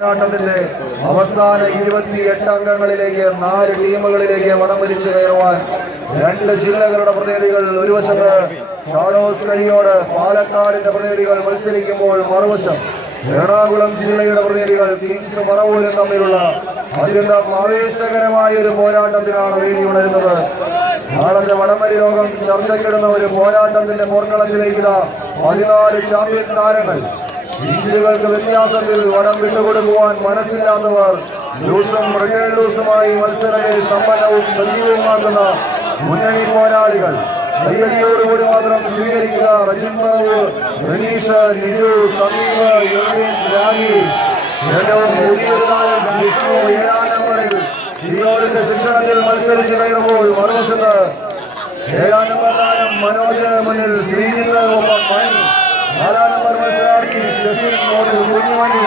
പോരാട്ടത്തിന്റെ അവസാന 28 അംഗങ്ങളിലേക്ക് 4 ടീമുകളിലേക്ക് വടം വലിച്ചു കയറുവാൻ 2 ജില്ലകളുടെ പ്രതിനിധികൾ ഒരു വശത്ത് ഷാഡോസ് കരിയോട് പാലക്കാടിന്റെ പ്രതിനിധികൾ മത്സരിക്കുമ്പോൾ മറുവശം എറണാകുളം ജില്ലയുടെ പ്രതിനിധികൾ കിങ്സ് പറവൂരും തമ്മിലുള്ള അത്യന്തം ആവേശകരമായ ഒരു പോരാട്ടത്തിനാണ് വേദി ഉണരുന്നത്. നാളത്തെ വടംവലി ലോകം ചർച്ചയ്ക്കിടുന്ന ഒരു പോരാട്ടത്തിന്റെ പോർക്കളത്തിലേക്ക് 14 ചാമ്പ്യൻ താരങ്ങൾ. ഇഞ്ചുകൾക്ക് വ്യത്യാസത്തിൽ വടം വിട്ടുകൊടുക്കുവാൻ മനസ്സില്ലാത്തവർ ലൂസും റിട്ടേൺ ലൂസുമായി മത്സരത്തെ സമ്പന്നവും സജീവവുമാക്കുന്ന മുന്നണി പോരാളികൾ. കയ്യടിയോടുകൂടി മാത്രം സ്വീകരിക്കുക. റജിൻ പറവൂർ, റനീഷ്, നിജു, സമീപ്, യുവിൻ, രാഗേഷ്. ഏറ്റവും പുതിയൊരു താരം ജിഷ്ണു 7ാം നമ്പറിൽ വിനോദിന്റെ ശിക്ഷണത്തിൽ മത്സരിച്ച് കയറുമ്പോൾ മറുവശത്ത് 7ാം നമ്പർ താരം മനോജ് മുന്നിൽ ശ്രീജിത്ത്, ഒപ്പം മണി. 4ാം നമ്പർ മത്സരാർത്ഥി ഷെഫീഖ് മോഡിൽ കുഞ്ഞുമണി.